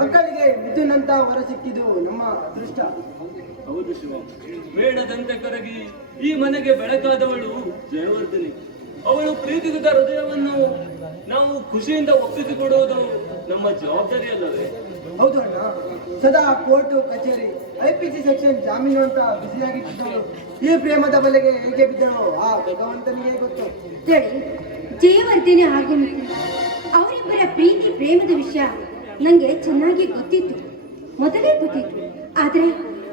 ಮಕ್ಕಳಿಗೆ ಅಂತ ವರ ಸಿಕ್ಕಿದ್ದು ನಮ್ಮ ಅದೃಷ್ಟ. ಹೌದು ಶಿವ. ಬೇಡದಂತೆ ಕರಗಿ ಈ ಮನೆಗೆ ಬೆಳಕಾದವಳು ಜಯವರ್ಧನಿ. ಅವಳು ಪ್ರೀತಿಸಿದ ಹೃದಯವನ್ನು ನಾವು ಖುಷಿಯಿಂದ ಒಪ್ಪಿಸಿಕೊಡುವುದು ನಮ್ಮ ಜವಾಬ್ದಾರಿ ಅಲ್ಲವೇ? ಹೌದು ಅಣ್ಣ. ಸದಾ ಕೋರ್ಟು ಕಚೇರಿ ಐ ಪಿ ಸಿ ಸೆಕ್ಷನ್ ಜಾಮೀನು ಅಂತ ಬಿಸಿಯಾಗಿಟ್ಟಿದ್ದಳು. ಈ ಪ್ರೇಮದ ಬಲೆಗೆ ಹೇಗೆ ಬಿದ್ದಳು? ಆ ಭಗವಂತನಿಗೆ ಗೊತ್ತು. ಕೇಳಿ ಜಯವರ್ಧಿನಿ ಹಾಗೂ ಅವರಿಬ್ಬರ ಪ್ರೀತಿ ಪ್ರೇಮದ ವಿಷಯ. ನಂಗೆ ಚೆನ್ನಾಗಿ ಗೊತ್ತಿತ್ತು. ಮೊದಲೇ ಗೊತ್ತಿತ್ತು. ಆದರೆ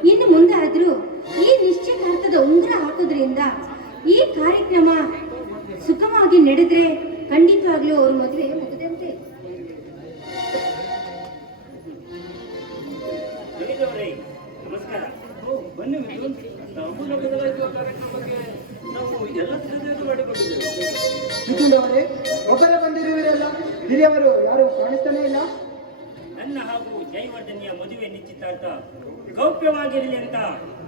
ಇನ್ನು ಮುಂದೆ ಆದರೂ ಈ ನಿಶ್ಚಿತಾರ್ಥದ ಉಂಗುರ ಹಾಕೋದ್ರಿಂದ ಈ ಕಾರ್ಯಕ್ರಮ ಸುಖವಾಗಿ ನಡೆದ್ರೆ ಖಂಡಿತವಾಗ್ಲೂ ಅವ್ರ ಮದುವೆ ಮುಗಿದಂತೆ. ಜಯದೇವರೇ ನಮಸ್ಕಾರ. ಓ, ಬನ್ನಿ ನಾವು ಒಬ್ಬರೇ ಬಂದಿರುವಿರಲ್ಲ? ಹಿರಿಯವರು ಯಾರು ಕಾಣಿಸ್ತಾನೆ ಇಲ್ಲ? ನನ್ನ ಹಾಗೂ ಜಯವರ್ಧನಿಯ ಮದುವೆ ನಿಶ್ಚಿತಾರ್ಥ ಗೌಪ್ಯವಾಗಿರಲಿ ಅಂತ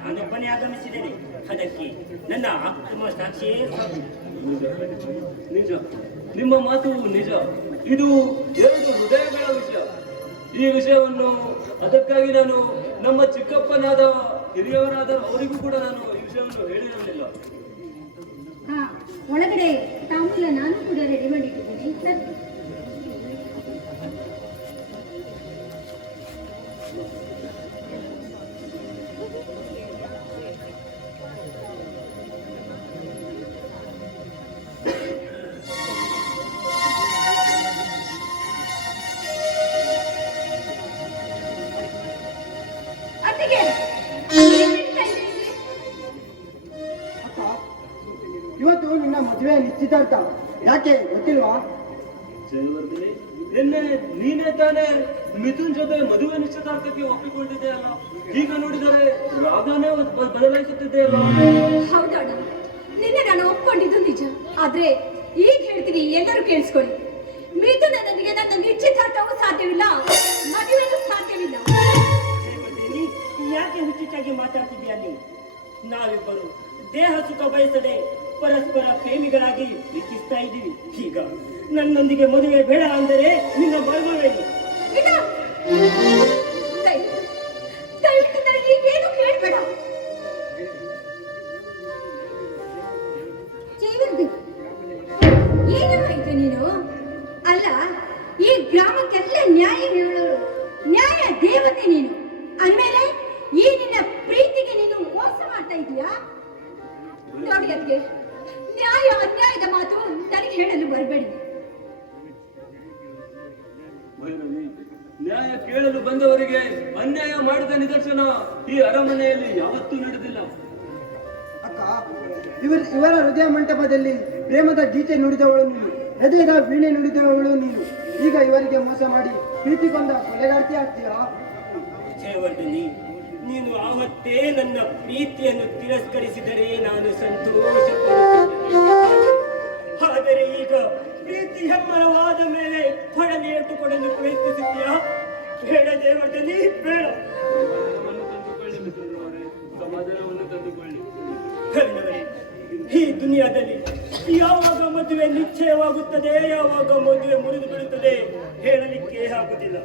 ನಾನೊಬ್ಬನೇ ಆಗಮಿಸಿದ್ದೇನೆ. ಅದಕ್ಕೆ ನನ್ನ ಆತ್ಮ ಸಾಕ್ಷಿಯೇ ಸಾಕು. ನಿಜ ನಿಮ್ಮ ಮಾತು ನಿಜ. ಇದು ಎರಡು ಹೃದಯಗಳ ವಿಷಯ. ಈ ವಿಷಯವನ್ನು ಅದಕ್ಕಾಗಿ ನಾನು ನಮ್ಮ ಚಿಕ್ಕಪ್ಪನಾದ ಹಿರಿಯವರಾದ ಅವರಿಗೂ ಕೂಡ ನಾನು ಈ ವಿಷಯವನ್ನು ಹೇಳಿರಲಿಲ್ಲ. ಹಾ ಒಳಗಡೆ ತಾಂಬೂಲ ನಾನು ಕೂಡ ರೆಡಿ ಮಾಡಿಟ್ಟಿದ್ದೀನಿ. ನಿಶ್ಚಿತಾರ್ಥ ಯಾಕೆ ಗೊತ್ತಿಲ್ವಾ? ಜಯವರ್ಧನೆ ನಿನ್ನೆ ನೀನೇ ತಾನೇ ಮಿಥುನ್ ಜೊತೆ ಮದುವೆ ನಿಶ್ಚಿತಾರ್ಥಕ್ಕೆ ಒಪ್ಪಿಕೊಂಡಿದ್ದೆ ಅಲ್ಲ? ಈಗ ನೋಡಿದರೆ ರಾಗನೇ ಬದಲಾಯಿಸುತ್ತಿದ್ದೆ ಅಲ್ಲ ಹೌದಣ್ಣ ನಿನ್ನೆ ನಾನು ಒಪ್ಕೊಂಡಿದ್ದು ನಿಜ. ಆದ್ರೆ ಈಗ ಹೇಳ್ತೀನಿ ಎಲ್ಲರೂ ಕೇಳಿಸ್ಕೊಳ್ಳಿ. ಮಿಥುನ ನನಗೆ ನನ್ನ ನಿಶ್ಚಿತಾರ್ಥವೂ ಸಾಧ್ಯವಿಲ್ಲ. ಮದುವೆಯೂ ಸಾಧ್ಯವಿಲ್ಲ. ಯಾಕೆ ಹುಚ್ಚುಚ್ಚಾಗಿ ಮಾತಾಡ್ತಿದ್ಯಾ ನೀ ನಾವಿಬ್ಬರು ದೇಹ ಸುಖ ಬಯಸದೆ ಪರಸ್ಪರ ಪ್ರೇಮಿಗಳಾಗಿ ಪ್ರೀತಿಸ್ತಾ ಇದ್ದೀವಿ. ಈಗ ನನ್ನೊಂದಿಗೆ ಮದುವೆ ಬೇಡ ಅಂದರೆ ನಿನ್ನ ಮರ್ಮವೇನು? ಇವರ ಇವರ ಹೃದಯ ಮಂಟಪದಲ್ಲಿ ಪ್ರೇಮದ ಗೀತೆ ನುಡಿದವಳು ನೀನು ಹೃದಯದ ವೀಣೆ ನುಡಿದವಳು ನೀನು. ಈಗ ಇವರಿಗೆ ಮೋಸ ಮಾಡಿ ಪ್ರೀತಿ ಬಂದ ಕೊಲೆಗಾರ್ತಿ ಆಗ್ತೀಯಾ? ಜಯವರ್ಧನಿ ನೀನು ಆವತ್ತೇ ನನ್ನ ಪ್ರೀತಿಯನ್ನು ತಿರಸ್ಕರಿಸಿದರೆ ನಾನು ಸಂತೋಷ ಆದರೆ ಈಗ ಪ್ರೀತಿ ಹೆಮ್ಮರವಾದ ಮೇಲೆ ಹೊಡನೆ ಇಟ್ಟುಕೊಳ್ಳಲು ಪ್ರಯತ್ನಿಸುತ್ತೀಯಾ? ಬೇಡ ಜಯವರ್ಧನಿ ಬೇಡ. ಸಮಾಧಾನವನ್ನು ತಂದುಕೊಳ್ಳಿ. ಈ ದುನಿಯಾದಲ್ಲಿ ಯಾವಾಗ ಮದುವೆ ನಿಶ್ಚಯವಾಗುತ್ತದೆ, ಯಾವಾಗ ಮದುವೆ ಮುರಿದು ಬಿಡುತ್ತದೆ ಹೇಳಲಿಕ್ಕೆ ಆಗುವುದಿಲ್ಲ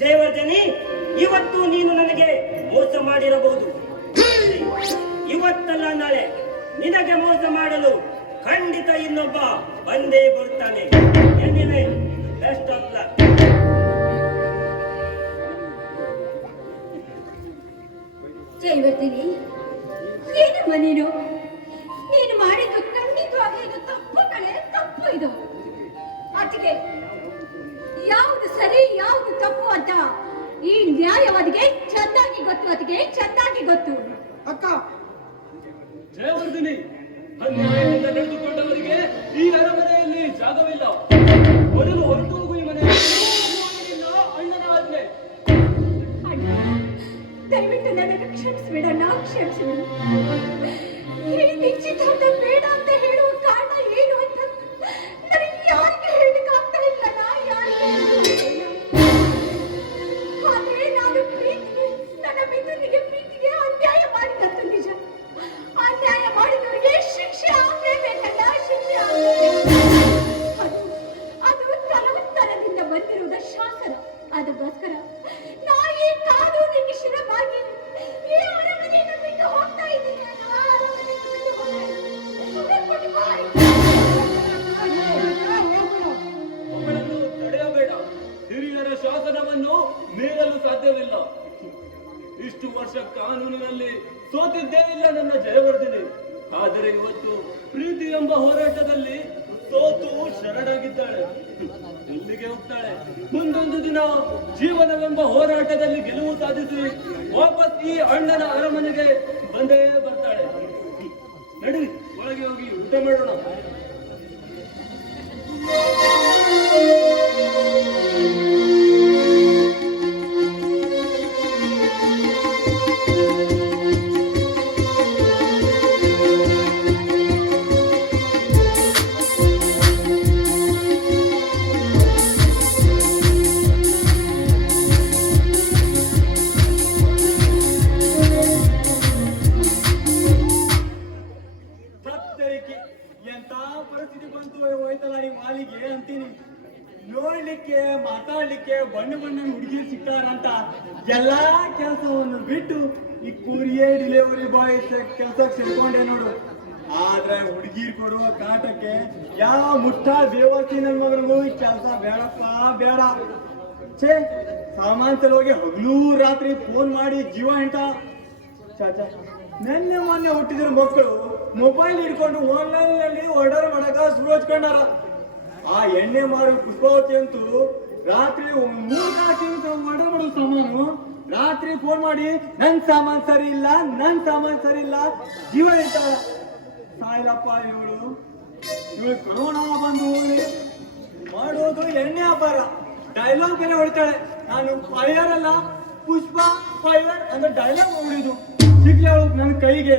ಜಯವರ್ಧನಿ ಇವತ್ತು ನೀನು ನನಗೆ ಮೋಸ ಮಾಡಿರಬಹುದು. ಇವತ್ತಲ್ಲ ನಾಳೆ ನಿನಗೆ ಮೋಸ ಮಾಡಲು ಖಂಡಿತ ಇನ್ನೊಬ್ಬ ಬಂದೇ ಬರುತ್ತಾನೆ ಎಂದಿವೆ ಬೆಸ್ಟ್ ಆಫ್ ಜೈವರ್ತಿನಿ ಏನಮ್ಮ ನೀನು? ಮಾಡಿದ್ದು ಖಂಡಿತವಾಗಿ ಇದು ತಪ್ಪು ಕಣೆ ತಪ್ಪು ಇದು. ಅದಕ್ಕೆ ಯಾವುದು ಸರಿ ಯಾವುದು ತಪ್ಪು ಅಂತ ಈ ನ್ಯಾಯವಾದಿಗೆ ಚೆನ್ನಾಗಿ ಗೊತ್ತು ಅದಕ್ಕೆ ಚೆನ್ನಾಗಿ ಗೊತ್ತು. ಅಕ್ಕ. ಜಯವರ್ಧಿನಿ ಅನ್ಯಾಯದಿಂದ ನಡೆದುಕೊಂಡವರಿಗೆ ಈ ಅರಮನೆಯಲ್ಲಿ ಜಾಗವಿಲ್ಲ. ಮೊದಲು ಹೊರಟು ಹೋಗು ಈ ಮನೆ ಅಣ್ಣನ ಆಜ್ಞೆ ಅಣ್ಣ ದಯವಿಟ್ಟು ಕ್ಷಮಿಸಬೇಡ ಕ್ಷಮಿಸ್ಬಿಡಣ್ಣ ಕ್ಷಮಿಸ್ಬಿಡು ಈ ನಿಶ್ಚಿತಾರ್ಥ ಬೇಡ ಅಂತ ಮುಂದೊಂದು ದಿನ ಜೀವನವೆಂಬ ಹೋರಾಟದಲ್ಲಿ ಗೆಲುವು ಸಾಧಿಸಿ ವಾಪಸ್ ಈ ಅಣ್ಣನ ಅರಮನೆಗೆ ಬಂದೇ ಬರ್ತಾಳೆ. ನಡಿ, ಒಳಗೆ ಹೋಗಿ ಊಟ ಮಾಡೋಣ. ಎಲ್ಲಾ ಕೆಲಸವನ್ನು ಬಿಟ್ಟು ಈ ಕೂರಿಯೇ ಡಿಲಿವರಿ ಬಾಯ್ ಕೆಲಸಕ್ಕೆ ಸೇರ್ಕೊಂಡೆ ನೋಡು. ಆದ್ರೆ ಹುಡುಗಿರ್ ಕೊಡುವ ಕಾಟಕ್ಕೆ ಯಾವ ಮುಟ್ಟ ದೇವತಿ ನನ್ ಮಗನಿಗೂ ಈ ಕೆಲಸ ಬೇಡಪ್ಪ, ಬೇಡ. ಛೇ ಸಲುವಾಗಿ ಹಗಲು ರಾತ್ರಿ ಫೋನ್ ಮಾಡಿ ಜೀವ ಚಾಚಾ ನೆನ್ನೆ ಮೊನ್ನೆ ಹುಟ್ಟಿದ್ರ ಮಕ್ಕಳು ಮೊಬೈಲ್ ಹಿಡ್ಕೊಂಡು ಆನ್ಲೈನ್ನಲ್ಲಿ ಆರ್ಡರ್ ಮಾಡಕ ಹಚ್ಕೊಂಡಾರ. ಆ ಎಣ್ಣೆ ಮಾರು ಪುಷ್ಪಾವತಿ ಅಂತೂ ರಾತ್ರಿ ಮೂರು ಆರ್ಡರ್ ಮಾಡೋ ಸಾಮಾನು? ರಾತ್ರಿ ಫೋನ್ ಮಾಡಿ, ನನ್ ಸಾಮಾನ್ ಸರಿ ಇಲ್ಲ, ನನ್ ಸಾಮಾನ್ ಸರಿ ಇಲ್ಲ. ಜೀವ ಇರ್ತಾಳ ಸಾಯಿಲಪ್ಪ ಇವಳು. ಇವಳು ಕೊರೋನಾ ಬಂದು ಮಾಡೋದು ಎಣ್ಣೆ ವ್ಯಾಪಾರ ಡೈಲಾಗ್ ಬೇರೆ ಹೊಡಿತಾಳೆ. ನಾನು ಫೈರ್ ಅಲ್ಲ, ಪುಷ್ಪ ಫೈರ್ ಅಂತ ಡೈಲಾಗ್ ಹೊಡಿದು ಸಿಗ್ಲಿ ಅವಳು ನನ್ನ ಕೈಗೆ.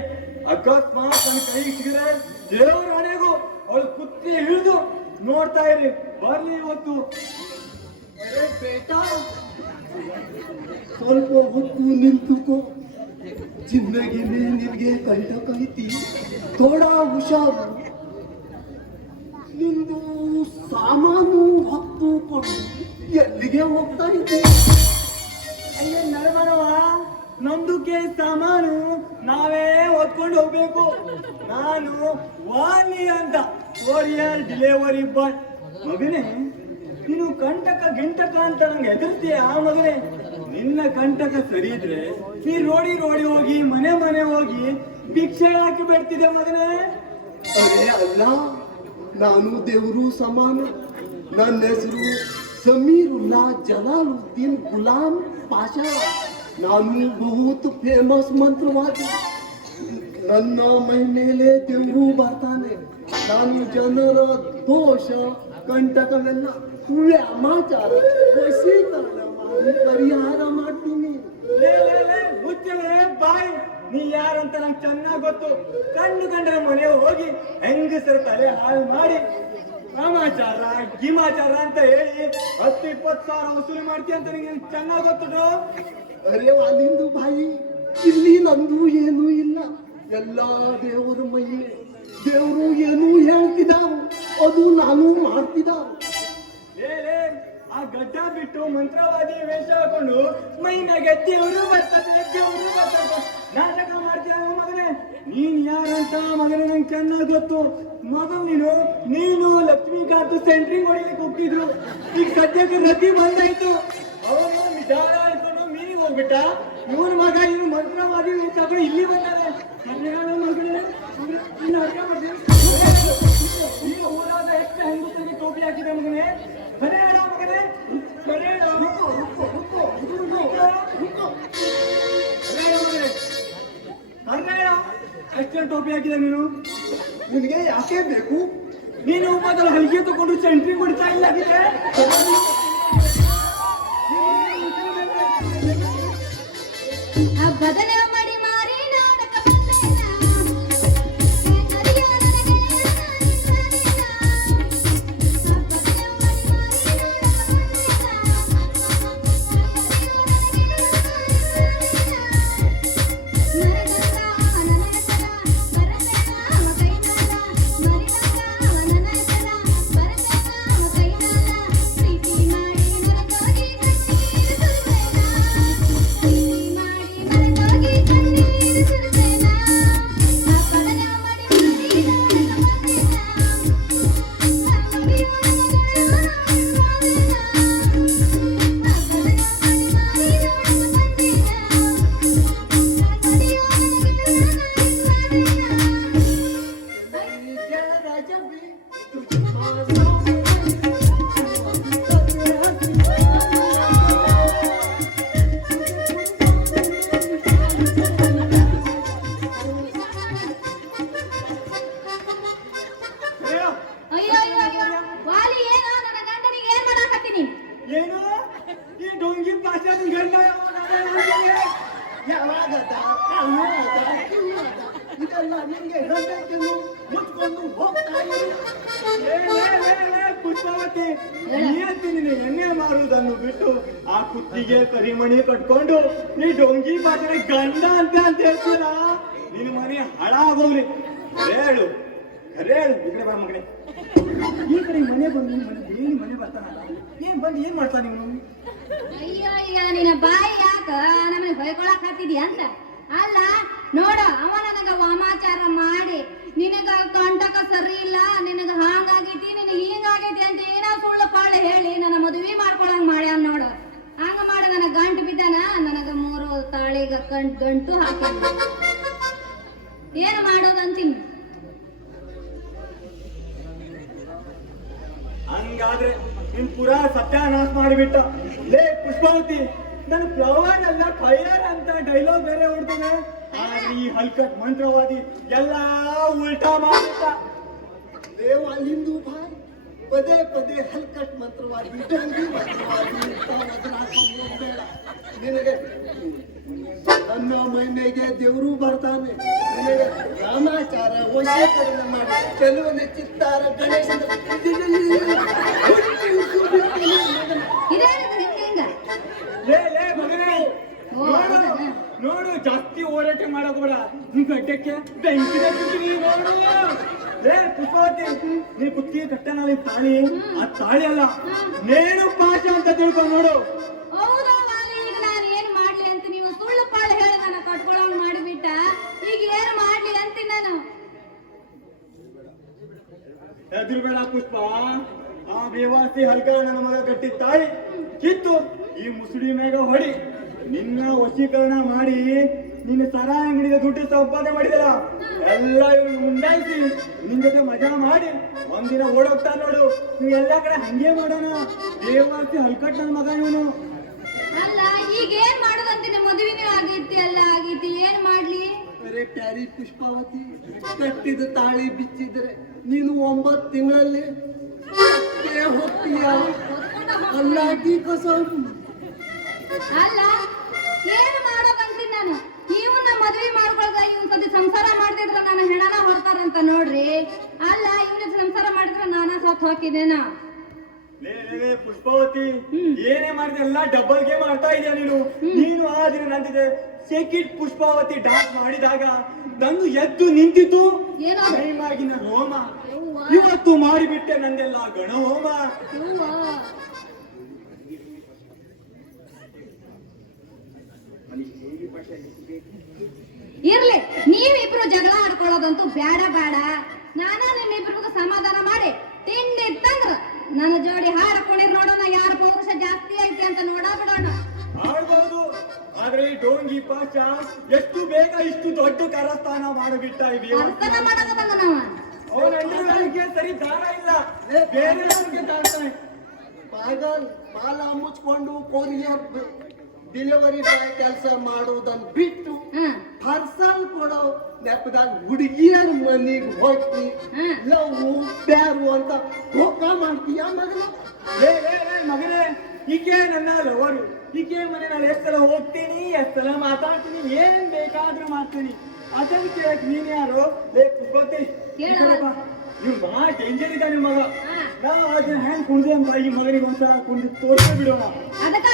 ಅಕಸ್ಮಾತ್ ನನ್ನ ಕೈಗೆ ಸಿಗದೆ ದೇವರ ಹಣೆಗೂ ಅವಳು ಕುತ್ತಿ ಹಿಡಿದು ನೋಡ್ತಾ ಇರಿ ಬರ್ಲಿ ಇವತ್ತು. ಸ್ವಲ್ಪ ಹೊತ್ತು ನಿಂತುಕೋ. ಜಿಂದಗಿಲಿ ನಿನ್ಗೆ ಕಂಟಕ ಕಲಿತಿ. ತೋಡ ಹುಷಾರು. ನಿಂದು ಸಾಮಾನು ಹೊತ್ತು ಕೊಡು. ಎಲ್ಲಿಗೆ ಹೋಗ್ತಾ ಇದ್ದೆ? ಅಯ್ಯ ನರಮನವ ನಮ್ದುಕ್ಕೆ ಸಾಮಾನು ನಾವೇ ಹೊತ್ಕೊಂಡು ಹೋಗ್ಬೇಕು. ನಾನು ವಾಲಿ ಅಂತ. ಓರಿಯರ್ ಡಿಲೆವರಿ ಬಾಯ್ ಮಗನೇ ನೀನು ಕಂಟಕ ಗಿಂಟಕ ಅಂತ ನಂಗೆ ಹೆದರ್ತೀಯ ಆ ಮಗನೇ. ನಿನ್ನ ಕಂಟಕ ಸರಿ ಇದ್ರೆ ನೀ ರೋಡಿ ರೋಡಿ ಹೋಗಿ, ಮನೆ ಮನೆ ಹೋಗಿ ಭಿಕ್ಷೆ ಹಾಕಿ ಬಿಡ್ತಿದ್ದೆ ಮಗನೇ? ಅರೆ ಅಲ್ಲ, ನಾನು ದೇವರು ಸಮಾನ. ನನ್ನ ಹೆಸರು ಸಮೀರುಲ್ಲಾ ಜಲಾಲುದ್ದೀನ್ ಗುಲಾಮ್ ಪಾಷಾ. ನಾನು ಬಹುತ್ ಫೇಮಸ್ ಮಂತ್ರವಾದಿ. ನನ್ನ ಮೈ ಮೇಲೆ ದೇವರು ಬರ್ತಾನೆ. ನಾನು ಜನರ ದೋಷ, ಕಂಟಕವೆಲ್ಲ. ವ್ಯಾಮಾಚಾರ ವಶೀಕರಣ ಮಾಡಿ ಪರಿಹಾರ ಮಾಡ್ತೀನಿ ಮುಚ್ಚಲೇ ಬಾಯ್ ನೀ ಯಾರಂತ ನಂಗೆ ಚೆನ್ನಾಗಿ ಗೊತ್ತು ಕಣ್ಣು ಕಂಡ್ರೆ ಮನೆ ಹೋಗಿ ಹೆಂಗಸರ ತಲೆ ಹಾಳು ಮಾಡಿ ರಾಮಾಚಾರ ಗಿಮಾಚಾರ ಅಂತ ಹೇಳಿ ಹತ್ತು ಇಪ್ಪತ್ತು ಸಾವಿರ ವಸೂಲಿ ಮಾಡ್ತೀಯ ಅಂತ ನಿಂಗೆ ಚೆನ್ನಾಗಿ ಗೊತ್ತು ಅರೆ ಅಲ್ಲಿಂದು ಬಾಯಿ ಇಲ್ಲಿ ನಂದು ಏನೂ ಇಲ್ಲ ಎಲ್ಲ ದೇವರ ಮೈ ದೇವರು ಏನೂ ಹೇಳ್ತಿದ್ದಾವ ಅದು ನಾನು ಮಾಡ್ತಿದ್ದಾವ ಲೇ, ಆ ಗಡ್ಡ ಬಿಟ್ಟು ಮಂತ್ರವಾದಿ ವೇಷ ಹಾಕೊಂಡು ಮೈನ ದೇವರು ಬರ್ತಾರೆ ದೇವರು ಬರ್ತದೆ ನಾಟಕ ಮಾಡ್ತೀಯ ಮಗನೇ ನೀನ್ ಯಾರಂತ ಮಗನೇ ನಂಗೆ ಚೆನ್ನಾಗಿ ಗೊತ್ತು ಮಗ ನೀನು ನೀನು ಲಕ್ಷ್ಮೀಕಾಂತ್ ಸೆಂಟ್ರಿಂಗ್ ಹೊಡಿಲಿಕ್ಕೆ ಹೋಗ್ತಿದ್ರು ಈಗ ಸದ್ಯಕ್ಕೆ ನದಿ ಬಂದಾಯ್ತು ಅವನು ನಿಧಾನ ಆಯ್ಕೊಂಡು ಮೀನಿಗೆ ಹೋಗ್ಬಿಟ್ಟ ಇವನ್ ಮಗ ಇನ್ನು ಮಂತ್ರವಾದಿ ವೇಷ ಹಾಕೊಂಡು ಇಲ್ಲಿ ಬಂದಾನೆ ಮಗನೇ ಇನ್ನು ಅರ್ಥ ಮಾಡ್ತೀನಿ ಈ ಊರಾಗ ಎಷ್ಟು ಹೆಂಗಸರಿಗೆ ಟೋಪಿ ಹಾಕಿದೆ ಮಗನೇ ಹೇಳು. ಟೋಪಿ ಹಾಕಿದೆ ನೀನು ನಿನಗೆ ಯಾಕೆ ಬೇಕು ನೀನು ಮೊದಲು ಹಲಿಗೆ ತಗೊಂಡು ಸೆಂಟ್ರಿ ಕೊಡ್ತಾ ಇಲ್ಲ ಆಗಿದ್ರೆ ಕುತ್ತಿಗೆ ಕರಿಮಣಿ ಕಟ್ಕೊಂಡು, ನೀ ಡೊಂಗಿ ಪಾತ್ರೆ ಗಂಡ ಅಂತ ಅಂತ ಹೇಳ್ತೀರ ನಿನ್ನ ಮನೆ ಹಾಳಾಗೋಗ್ಲಿ. ಹೇಳು ಹೇಳು ಕಡೆ ಬಾ ಮಗನೇ. ಈ ಕಡೆ ಮನೆ ಬಂದು ಮನೆ ಏನು ಮನೆ ಬರ್ತಾನಲ್ಲ? ಏನ್ ಬಂದು ಏನ್ ಮಾಡ್ತಾನ ನೀನು ಅಯ್ಯೋ, ಅಯ್ಯ, ನಿನ್ನ ಬಾಯಿ ಯಾಕ ನಮಗೆ ಬೈಕೊಳಕ್ ಹತ್ತಿದ್ಯ ಅಂತ? ಅಲ್ಲ, ನೋಡು ಅವ ನನಗ ವಾಮಾಚಾರ ಮಾಡಿ, ನಿನಗ ಕಂಟಕ ಸರಿ ಇಲ್ಲ, ನಿನಗ ಹಾಂಗಾಗೈತಿ, ನಿನಗ ಹಿಂಗಾಗೈತಿ ಅಂತ ಏನೋ ಸುಳ್ಳು ಪಾಳು ಹೇಳಿ, ನನ್ನ ಮದುವೆ ಮಾಡ್ಕೊಳಂಗ್ ಮಾಡ್ಯಾನ ನೋಡು. ಹಂಗ ಮಾಡ ನನಗ ಗಂಟು ಬಿದ್ದಾನ ನನಗ ಮೂರು ತಾಳಿಗ ಕಂಟ್ ಗಂಟು ಹಾಕಿ ಏನು ಮಾಡೋದಂತೀನಿ ಹಂಗಾದ್ರೆ ನಿಮ್ ಪುರಾ ಸತ್ಯಾನಾಶ ಮಾಡಿಬಿಟ್ಟ. ಲೇ ಪುಷ್ಪಾವತಿ ನನ್ನ ಫ್ಲವರ್ ಅಲ್ಲ ಫೈರ್ ಅಂತ ಡೈಲಾಗ್ ಬೇರೆ ಹೊಡ್ತಾನೆ ಈ ಹಲ್ಕಟ್ ಮಂತ್ರವಾದಿ ಎಲ್ಲಾ ಉಲ್ಟಾ ಮಾಡಿಬಿಟ್ಟ. ದೇವ ಅಲ್ಲಿಂದು ಭಾಯ್ ಪದೇ ಪದೇ ಹಲ್ಕಟ್ ಮಾತ್ರವಾಗಿ ಡಂಗಿ ಮಂತ್ರವಾಗಿ ನಿನಗೆ ನನ್ನ ಮನೆಗೆ ದೇವರು ಬರ್ತಾನೆ. ನಿನಗೆ ರಾಮಾಚಾರ ವಶೀಕರಣ ಮಾಡಿ. ಕೆಲವೊಂದು ಚಿತ್ತಾರ ಗಣೇಶ ಲೇ ಲೇ ಮಗನೇ. ನೋಡು ಜಾಸ್ತಿ ಹೋರಾಟ ಮಾಡಕ್ ಬೇಡ. ನಿನ್ ಗಡ್ಡಕ್ಕೆ ಬೆಂಕಿ ಹಚ್ಚಿದ್ದೀನಿ ನೋಡು ಲೇ ಪುಷ್ಪಾವತಿ ನೀ ಕುತ್ತಿಗೆ ಕಟ್ಟನಲ್ಲಿ ತಾಳಿ. ಆ ತಾಳಿ ಅಲ್ಲ ನೇಣು ಪಾಶ ಅಂತ ತಿಳ್ಕೊಂಡು ನೋಡು. ಹೌದಾ ವಾಲಿ, ಈಗ ನಾನು ಏನ್ ಮಾಡ್ಲಿ ಅಂತ ನೀವು ಸುಳ್ಳು ಪಾಳು ಹೇಳಿ ನನ್ನ ಕಟ್ಕೊಳ್ಳೋಂಗ್ ಮಾಡಿಬಿಟ್ಟ? ಈಗ ಏನ್ ಮಾಡ್ಲಿ ಅಂತೀನಿ ನಾನು? ಹೆದರ್ಬೇಡ ಪುಷ್ಪ. ಆ ಬೇವಾಸಿ ಹಲ್ಕ ನನ್ನ ಮಗ ಕಟ್ಟಿದ ತಾಯಿ ಕಿತ್ತು ಈ ಮುಸುಡಿ ಮೇಗ ಹೊಡಿ. ನಿನ್ನ ವಶೀಕರಣ ಮಾಡಿ ನಿನ್ನ ಸರ ಅಂಗಡಿಗೆ ದುಡ್ಡು ಸಂಪಾದನೆ ಮಾಡಿದಲ್ಲ? ಎಲ್ಲ ಇವ್ರು ಮುಂದಾಯ್ತಿ ನಿನ್ ಜೊತೆ ಮಜಾ ಮಾಡಿ ಒಂದಿನ ಓಡೋಗ್ತಾ ನೋಡು. ನೀವು ಎಲ್ಲಾ ಕಡೆ ಹಂಗೆ ಮಾಡೋಣ. ಮಾಡ್ತಿ ಹಲ್ಕಟ್ ನನ್ ಮಗ ಇವನು. ಅಲ್ಲ ಈಗ ಏನ್ ಮಾಡೋದಂತೀನಿ ಮದುವೆನೂ ಆಗೈತಿ ಎಲ್ಲ ಆಗೈತಿ ಏನ್ ಮಾಡ್ಲಿ? ಬರೇ ಪ್ಯಾರಿ ಪುಷ್ಪಾವತಿ ಕಟ್ಟಿದ ತಾಳಿ ಬಿಚ್ಚಿದ್ರೆ ನೀನು ಒಂಬತ್ತು ತಿಂಗಳಲ್ಲಿ ಹೋಗ್ತೀಯ ಅಲ್ಲಾಗಿ ಕಸಂ. ಅಲ್ಲ ಏನ್ ಮಾಡೋಕಂತೀನಿ ನಾನು? ಇವನ್ನ ನಮ್ಮ ಮದುವೆ ಮಾಡ್ಕೊಳ್ದ ಇವನ್ ಸತಿ ಸಂಸಾರ ಮಾಡ್ತಿದ್ರ ನನ್ನ ಹೆಣನ ಹೊರ್ತಾರಂತ ನೋಡ್ರಿ. ಅಲ್ಲ ಇವನ ಸಂಸಾರ ಮಾಡಿದ್ರ ನಾನ ಸತ್ ಹಾಕಿದೇನ ಪುಷ್ಪಾವತಿ ಏನೇ ಮಾಡಿದೆ ಎಲ್ಲ ಡಬಲ್ ಗೇಮ್ ಆಡ್ತಾ ಇದೆಯಾ ನೀನು? ನೀನು ಆ ದಿನ ನಂದಿದೆ ಸೆಕಿಟ್ ಪುಷ್ಪಾವತಿ ಡಾನ್ಸ್ ಮಾಡಿದಾಗ ನಂದು ಎದ್ದು ನಿಂತಿತ್ತು. ರೋಮ ಇವತ್ತು ಮಾಡಿಬಿಟ್ಟೆ ನಂದೆಲ್ಲ ಗಣಹೋಮ ಇರ್ಲಿ ನೀವಿಬ್ರು ಜಗಳ ಆಡ್ಕೊಳ್ಳೋದಂತೂ ಬೇಡ ಬೇಡ ನಾನ ನಿಮ್ಮಿಬ್ರಿಗೂ ಸಮಾಧಾನ ಮಾಡಿ ತಿಂಡಿ ತಂದ್ರ ನನ್ನ ಜೋಡಿ ಹಾಡ್ಕೊಂಡಿರ್ ನೋಡೋಣ ಯಾರ ಪೌರುಷ ಜಾಸ್ತಿ ಐತಿ ಅಂತ ನೋಡ ಬಿಡೋಣ. ಆಡ್ಬಹುದು ಆದ್ರೆ ಈ ಡೋಂಗಿ ಪಾಶ ಎಷ್ಟು ಬೇಗ ಇಷ್ಟು ದೊಡ್ಡ ಕರಸ್ಥಾನ ಮಾಡಿಬಿಟ್ಟ ವ್ಯವಸ್ಥೆ ಅರ್ಥನ ಮಾಡೋದ ಬಂದ ನಾವ? ಅವನ ಸರಿ ದಾರ ಇಲ್ಲ. ಬೇರೆ ತಾಳ್ತಾನೆ ಪಾಗಲ್ ಬಾಲ ಮುಚ್ಕೊಂಡು ಕೊರಿಯರ್ ಡೆಲಿವರಿ ಬಾಯ್ ಕೆಲಸ ಮಾಡೋದನ್ನ ಬಿಟ್ಟು ಪಾರ್ಸಲ್ ಕೊಡೋ ನೆಪದಾಗ ಹುಡುಗಿಯರ ಮನೆಗೆ ಹೋಗಿ. ಲವ್ ಪ್ಯಾರು ಅಂತ ಹೋಗ ಮಾಡ್ತೀಯ ಮಗನ? ಏ ಏ, ಏ, ಮಗನೇ ಈಕೆ ನನ್ನ ಲವರು ಈಕೆ ಮನೆ ನಾನು ಎಷ್ಟು ಸಲ ಹೋಗ್ತೀನಿ ಎಷ್ಟು ಸಲ ಮಾತಾಡ್ತೀನಿ ಏನ್ ಬೇಕಾದ್ರೂ ಮಾಡ್ತೀನಿ. ಅದನ್ನ ಕೇಳಕ್ ನೀನ್ ಯಾರು? ಲೇ ಕೇಳವ. ನೀವು ಬಹಳ ಡೇಂಜರ್ ಇದ್ದಾನೆ ಮಗ. ನಾ ಅದನ್ನ ಹ್ಯಾಂಗ್ ಕುಡ್ದೆ ಅಂತ ಈ ಮಗನಿಗೆ ಒಂದ್ಸಲ ಕುಡ್ದು ತೋರಿಸ್ಬಿಡೋಣ ಅದಕ್ಕ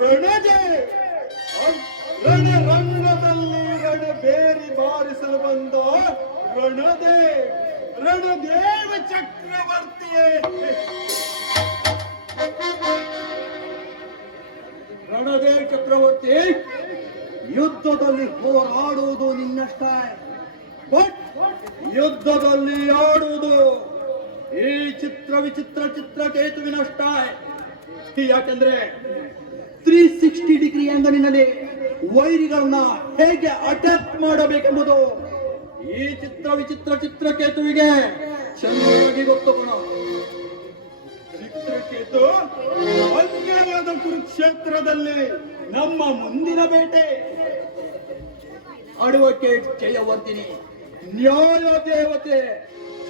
ರಣಜೆ! ರಣರಂಗದಲ್ಲಿ ರಣ ಬೇರಿ ಬಾರಿಸಲು ಬಂದ ರಣದೇ ರಣದೇವ ಚಕ್ರವರ್ತಿಯೇ! ರಣದೇವ್ ಚಕ್ರವರ್ತಿ, ಯುದ್ಧದಲ್ಲಿ ಹೋರಾಡುವುದು ನಿನ್ನಷ್ಟೇ. ಬಟ್ ಯುದ್ಧದಲ್ಲಿ ಆಡುವುದು ಈ ಚಿತ್ರ ವಿಚಿತ್ರ ಚಿತ್ರ ಚಿತ್ರಕೇತುವಿನಷ್ಟೇ ಯಾಕಂದ್ರೆ ತ್ರೀ ಸಿಕ್ಸ್ಟಿ ಡಿಗ್ರಿ ಆಂಗಲಿನಲ್ಲಿ ವೈರಿಗಳನ್ನ ಹೇಗೆ ಅಟ್ಯಾಕ್ ಮಾಡಬೇಕೆಂಬುದು ಈ ಚಿತ್ರ ವಿಚಿತ್ರ ಚಿತ್ರಕೇತುವಿಗೆ ಚೆನ್ನಾಗಿ ಗೊತ್ತು ಚಿತ್ರಕೇತು ಅನ್ಯವಾದ ಕುರುಕ್ಷೇತ್ರದಲ್ಲಿ ನಮ್ಮ ಮುಂದಿನ ಬೇಟೆ. ಅಡ್ವೊಕೇಟ್ ಜಯವರ್ಧಿನಿ ನ್ಯಾಯ ದೇವತೆ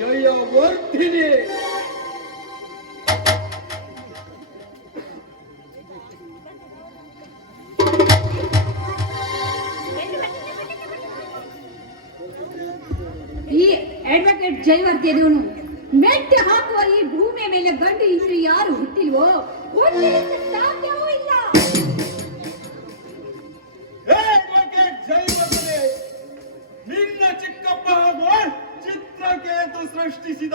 ಜಯವರ್ಧಿನಿ. ಜಯವರ್ಧನವನು ಮೆಟ್ಟಿ ಹಾಕುವ ಈ ಭೂಮಿಯ ಮೇಲೆ ಗಂಡು ಇದ್ರೆ ಯಾರು ಹುಟ್ಟಿಲ್ವೋ? ಸಾಧ್ಯವೂ ಇಲ್ಲ. ಜಯವರ್ಧನೆ ನಿನ್ನ ಚಿಕ್ಕಪ್ಪ ಹಾಗೂ ಚಿತ್ರಕೇತು ಸೃಷ್ಟಿಸಿದ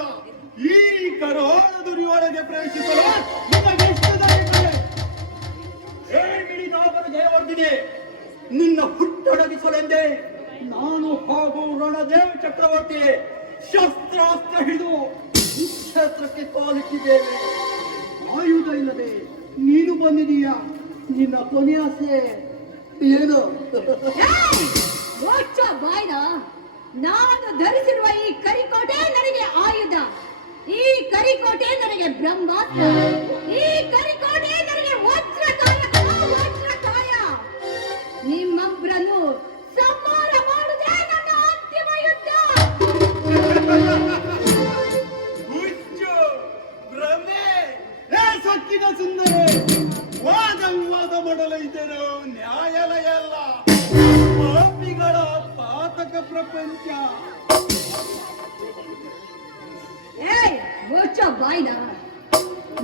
ಈ ಕರೋಳ ದುರಿಯೊಳಗೆ ಪ್ರವೇಶಿಸಲು ಜಯವರ್ಧಿನಿ, ನಿನ್ನ ಹುಟ್ಟಡಗಿಸಲೆಂದೇ ನಾನು ಹಾಗೂ ರಣದೇವ್ ಚಕ್ರವರ್ತಿ ಶಸ್ತ್ರಾಸ್ತ್ರ ಹಿಡಿದು ಕ್ಷೇತ್ರಕ್ಕೆ ಕಾಲಿಟ್ಟಿದ್ದೇವೆ ಆಯುಧ ಇಲ್ಲದೆ ನೀನು ಬಂದಿದೀಯ ನಿನ್ನ ಕೊನೆಯ ಆಸೆ ಏನು? ಬಾಯ್ದ ನಾನು ಧರಿಸಿರುವ ಈ ಕರಿಕೋಟೆ ನನಗೆ ಆಯುಧ. ಈ ಕರಿಕೋಟೆ ನನಗೆ ಬ್ರಹ್ಮಾಸ್ತ್ರ. ಈ ಕರಿಕೋಟೆ ನನಗೆ ವಜ್ರಕಾಯ ವಜ್ರಕಾಯ ನಿಮ್ಮೊಬ್ಬರನ್ನು ಸೊಕ್ಕಿನ ಸುಂದರ ವಾದ ವಿವಾದ ಮಾಡಲು ಇದ್ದೇನು ನ್ಯಾಯಾಲಯ ಅಲ್ಲ. ಪಾಪಿಗಳ ಪಾತಕ ಪ್ರಪಂಚ. ಬಾಯ್ದ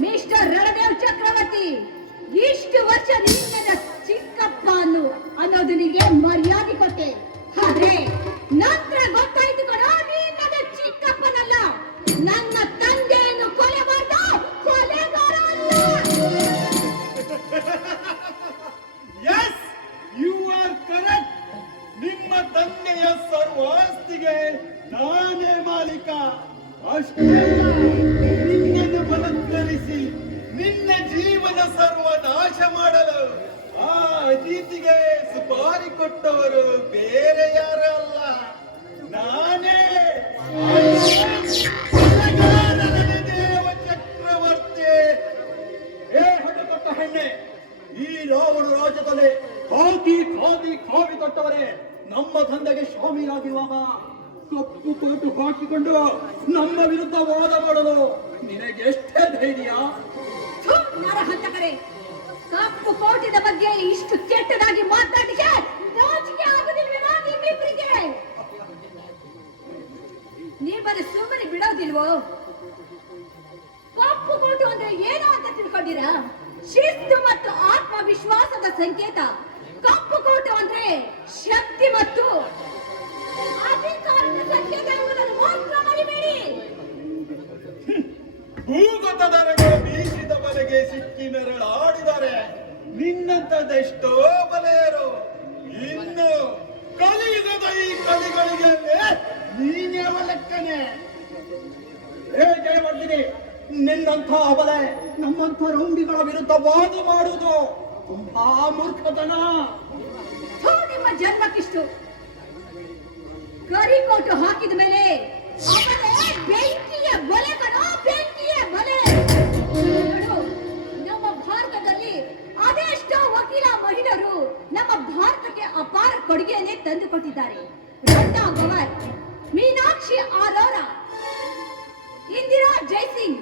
ಮಿಸ್ಟರ್ ರಣದೇವ್ ಚಕ್ರವರ್ತಿ, ಇಷ್ಟು ವರ್ಷ ನಿನ್ನ ಚಿಕ್ಕಪ್ಪ ಅನ್ನು ಅನ್ನೋದು ನಿನಗೆ ಮರ್ಯಾದೆ ಕೊಟ್ಟೆ. ಆದ್ರೆ ನಂತರ ಗೊತ್ತಾಯ್ತು ನಾನೇ ಮಾಲೀಕ. ಅಷ್ಟೇ. ನಿನ್ನನ್ನು ಬಲತ್ಕರಿಸಿ ನಿನ್ನ ಜೀವನ ಸರ್ವ ನಾಶ ಮಾಡಲು ಆ ಅಜಿತಿಗೆ ಸುಪಾರಿ ಕೊಟ್ಟವರು ಬೇರೆ ಯಾರು ಅಲ್ಲ. ನಾನೇ. ಹಾಕಿಕೊಂಡು ನಮ್ಮ ವಿರುದ್ಧ ವಾದ ಮಾಡಲು ನಿನಗೆ ಎಷ್ಟೇ ಧೈರ್ಯ? ಕಪ್ಪು ಕೋಟಿನ ಬಗ್ಗೆ ಇಷ್ಟು ಕೆಟ್ಟದಾಗಿ ಮಾತಾಡಿಕೆ ನಾಚಿಕೆ ಆಗುದಿಲ್ವೇನೋ ನಿಮ್ಮನ್ನು ಸುಮ್ಮನೆ ಬಿಡೋದಿಲ್ವೋ? ಕಪ್ಪು ಕೋಟು ಅಂದ್ರೆ ಏನು ಅಂತ ತಿಳ್ಕೊಂಡಿರಾ? ಶಿಸ್ತು ಮತ್ತು ಆತ್ಮವಿಶ್ವಾಸದ ಸಂಕೇತ. ಕಪ್ಪು ಕೋಟು ಅಂದ್ರೆ ಶಕ್ತಿ ಮತ್ತು ಮರಿಬೇಡಿ. ಭೂಗತದರೆಗೆ ಬೀಸಿದ ಬಲೆಗೆ ಸಿಕ್ಕಿ ನೆರಳಾಡಿದರೆ ನಿನ್ನಂತದೆಷ್ಟೋ ಬಲೆಯರು. ಇನ್ನು ಕಲಿಯುಗದ ಈ ಕಲಿಗಳಿಗೆ ನೀನೇ ಒಲೆಕ್ಕನೆ ಏ ಮಾಡ್ತೀನಿ ನಿನ್ನಂಥ ಅಬಲೆ ನಮ್ಮಂಥ ರೌಂಡಿಗಳ ವಿರುದ್ಧ ವಾದ ಮಾಡುವುದು ತುಂಬಾ ಮೂರ್ಖತನ. ನಿಮ್ಮ ಜನ್ಮಕ್ಕಿಷ್ಟು ಕರಿಕೋಟು ಹಾಕಿದ ಮೇಲೆ ಬೆಂಕಿಯ ಬಲೆ ಬೆಂಕಿಯ ಬಲೆ. ನೋಡು, ನಮ್ಮ ಭಾರತದಲ್ಲಿ ಅದೆಷ್ಟೋ ವಕೀಲ ಮಹಿಳೆಯರು ನಮ್ಮ ಭಾರತಕ್ಕೆ ಅಪಾರ ಕೊಡುಗೆಯನ್ನೇ ತಂದುಕೊಟ್ಟಿದ್ದಾರೆ. ರತ್ನ ಗವರ್ ಮೀನಾಕ್ಷಿ ಆರೋರಾ ಇಂದಿರಾ ಜೈಸಿಂಗ್